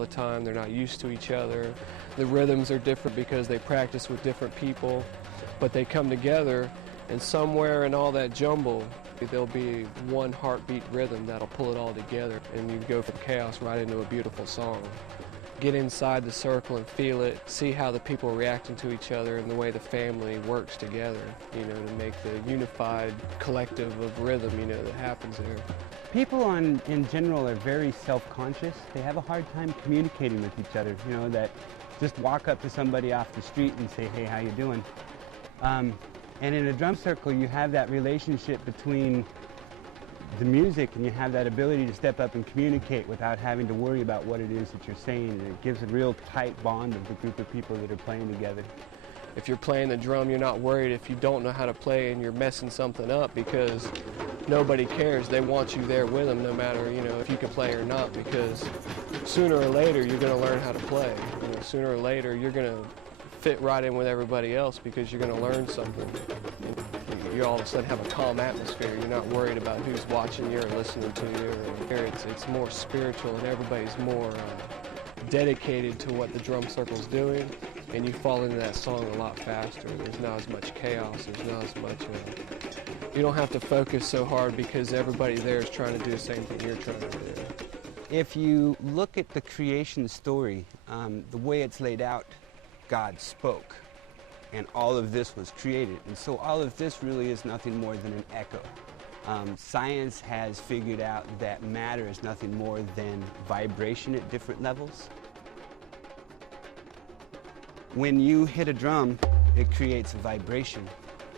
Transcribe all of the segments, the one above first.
the time. They're not used to each other. The rhythms are different because they practice with different people, but they come together, and somewhere in all that jumble, there'll be one heartbeat rhythm that'll pull it all together, and you go from chaos right into a beautiful song. Get inside the circle and feel it, see how the people are reacting to each other and the way the family works together, you know, to make the unified collective of rhythm, you know, that happens there. People in general are very self-conscious. They have a hard time communicating with each other, you know, that just walk up to somebody off the street and say, hey, how you doing? And in a drum circle, you have that relationship between the music, and you have that ability to step up and communicate without having to worry about what it is that you're saying, and it gives a real tight bond of the group of people that are playing together. If you're playing the drum, you're not worried if you don't know how to play and you're messing something up, because nobody cares. They want you there with them no matter, you know, if you can play or not, because sooner or later you're going to learn how to play. You know, sooner or later you're going to fit right in with everybody else because you're going to learn something. You all of a sudden have a calm atmosphere. You're not worried about who's watching you or listening to you. It's more spiritual, and everybody's more dedicated to what the drum circle's doing, and you fall into that song a lot faster. There's not as much chaos. There's not as much. You don't have to focus so hard because everybody there is trying to do the same thing you're trying to do. If you look at the creation story, the way it's laid out, God spoke, and all of this was created. And so all of this really is nothing more than an echo. Science has figured out that matter is nothing more than vibration at different levels. When you hit a drum, it creates a vibration,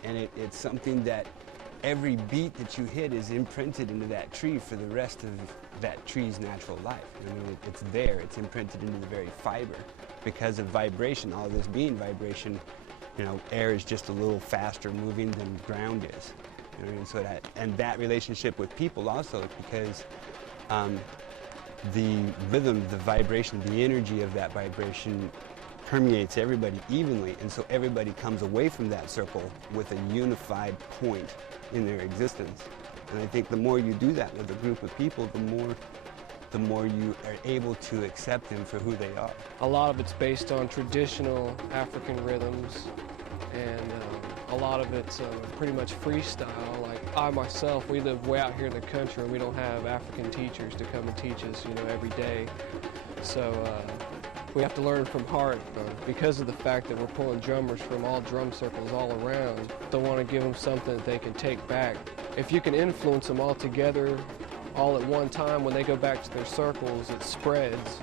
and it's something that every beat that you hit is imprinted into that tree for the rest of that tree's natural life. I mean, it's there, it's imprinted into the very fiber. Because of vibration, all of this being vibration, you know, air is just a little faster moving than ground is. You know, and so that relationship with people also is because the rhythm, the vibration, the energy of that vibration permeates everybody evenly, and so everybody comes away from that circle with a unified point in their existence. And I think the more you do that with a group of people, the more you are able to accept them for who they are. A lot of it's based on traditional African rhythms, and a lot of it's pretty much freestyle. Like I myself, we live way out here in the country, and we don't have African teachers to come and teach us, you know, every day. So we have to learn from heart because of the fact that we're pulling drummers from all drum circles all around. Don't want to give them something that they can take back. If you can influence them all together, all at one time, when they go back to their circles, it spreads.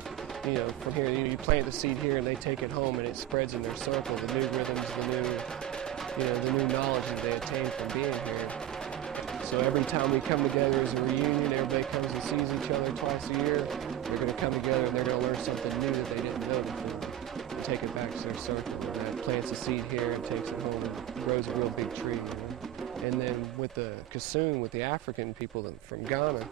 You know, from here, you plant the seed here and they take it home and it spreads in their circle, the new rhythms, the new knowledge that they attain from being here. So every time we come together as a reunion, everybody comes and sees each other twice a year. They're going to come together and they're going to learn something new that they didn't know before and take it back to their circle. And that plants a seed here and takes it home and grows a real big tree. You know? And then with the Kassoon, with the African people from Ghana,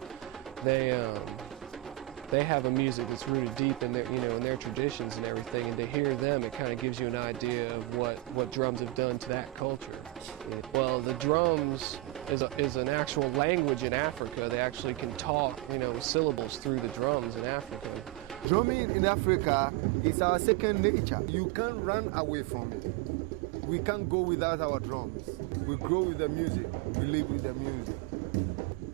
they have a music that's rooted deep in their, you know, in their traditions and everything, and to hear them, it kind of gives you an idea of what drums have done to that culture. Well, the drums is an actual language in Africa. They actually can talk, you know, syllables through the drums in Africa. Drumming in Africa is our second nature. You can't run away from it. We can't go without our drums. We grow with the music. We live with the music.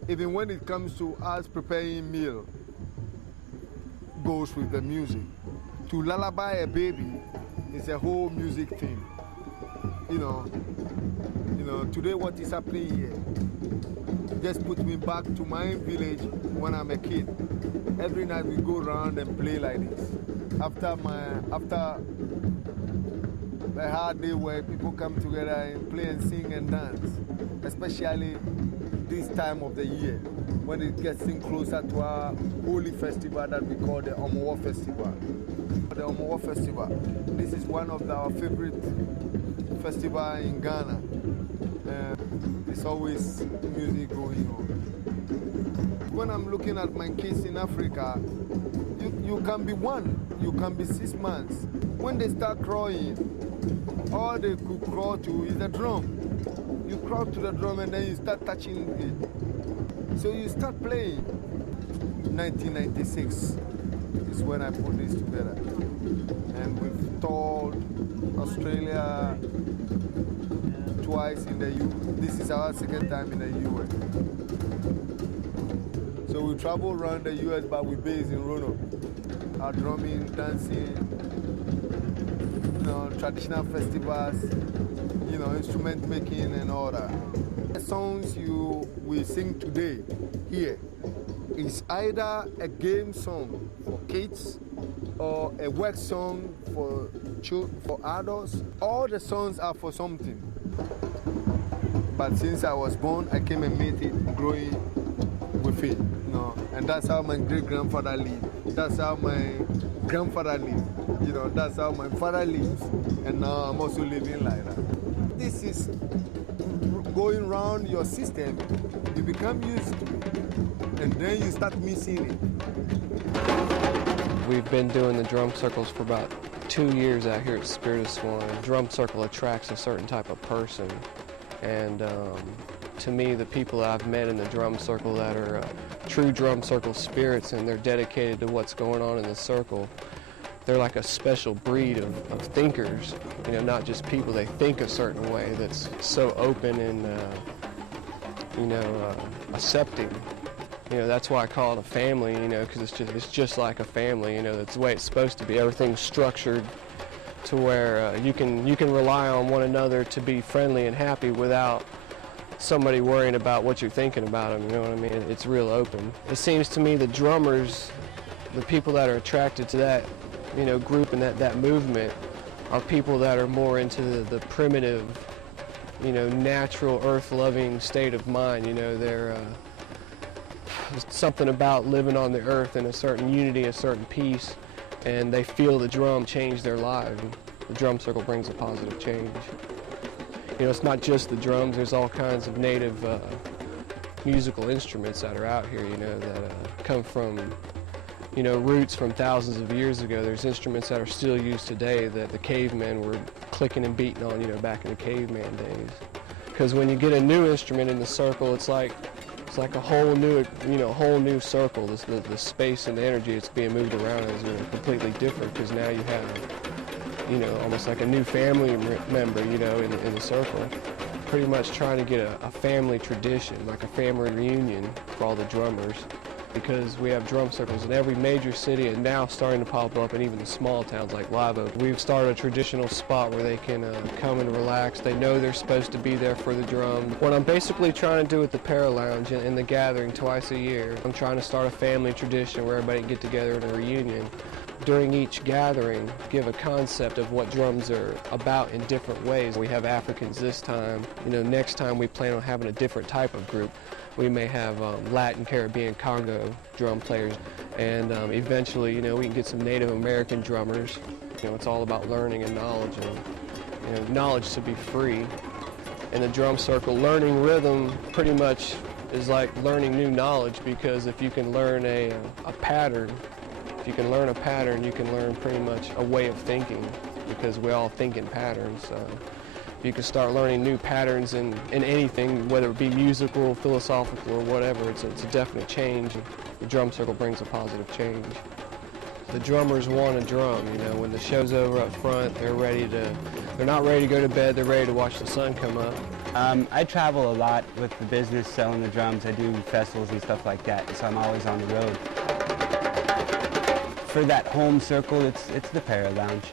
Even when it comes to us preparing meal, goes with the music. To lullaby a baby is a whole music thing. You know, today what is happening here just put me back to my village when I'm a kid. Every night we go around and play like this. After a hard day where people come together and play and sing and dance, especially this time of the year, when it gets in closer to our holy festival that we call the Omowo Festival. The Omowo Festival, this is one of our favorite festivals in Ghana. There's always music going on. When I'm looking at my kids in Africa, you can be 1, you can be 6 months. When they start crawling, all they could crawl to is the drum. You crawl to the drum and then you start touching it. So you start playing. 1996, you is when I put this together. And we've toured Australia twice in the U. This is our second time in the US. So we travel around the US, but we base in Roanoke. Our drumming, dancing, traditional festivals, instrument making and all that. The songs we sing today here is either a game song for kids or a work song for adults. All the songs are for something. But since I was born, I came and made it growing with it. And that's how my great-grandfather lived. That's how my grandfather lived. That's how my father lives. And now I'm also living like that. This is going around your system. You become used to it. And then you start missing it. We've been doing the drum circles for about 2 years out here at Spirit of Swan. Drum circle attracts a certain type of person. And to me, the people that I've met in the drum circle that are true drum circle spirits and they're dedicated to what's going on in the circle, they're like a special breed of thinkers, not just people. They think a certain way that's so open and, accepting. That's why I call it a family, because it's just like a family, that's the way it's supposed to be. Everything's structured to where you can rely on one another to be friendly and happy without somebody worrying about what you're thinking about them, you know what I mean? It's real open. It seems to me the drummers, the people that are attracted to that, group and that movement are people that are more into the primitive, natural, earth-loving state of mind. They're something about living on the earth in a certain unity, a certain peace, and they feel the drum change their lives. The drum circle brings a positive change. It's not just the drums. There's all kinds of native musical instruments that are out here, that come from, roots from thousands of years ago. There's instruments that are still used today that the cavemen were clicking and beating on, back in the caveman days. Because when you get a new instrument in the circle, it's like a whole new circle. The space and the energy that's being moved around is completely different because now you have, almost like a new family member, in the circle. Pretty much trying to get a family tradition, like a family reunion for all the drummers, because we have drum circles in every major city and now starting to pop up in even the small towns like Live Oak. We've started a traditional spot where they can come and relax. They know they're supposed to be there for the drum. What I'm basically trying to do with the Para Lounge and the gathering twice a year, I'm trying to start a family tradition where everybody can get together in a reunion. During each gathering, give a concept of what drums are about in different ways. We have Africans this time. Next time we plan on having a different type of group. We may have Latin, Caribbean, Congo drum players, and eventually, we can get some Native American drummers. It's all about learning and knowledge, and knowledge to be free. In the drum circle, learning rhythm pretty much is like learning new knowledge, because if you can learn a pattern, if you can learn a pattern, you can learn pretty much a way of thinking, because we all think in patterns. You can start learning new patterns in anything, whether it be musical, philosophical, or whatever. It's a definite change. The drum circle brings a positive change. The drummers want to drum. When the show's over up front, they're not ready to go to bed. They're ready to watch the sun come up. I travel a lot with the business selling the drums. I do festivals and stuff like that, so I'm always on the road. For that home circle, it's the Para Lounge.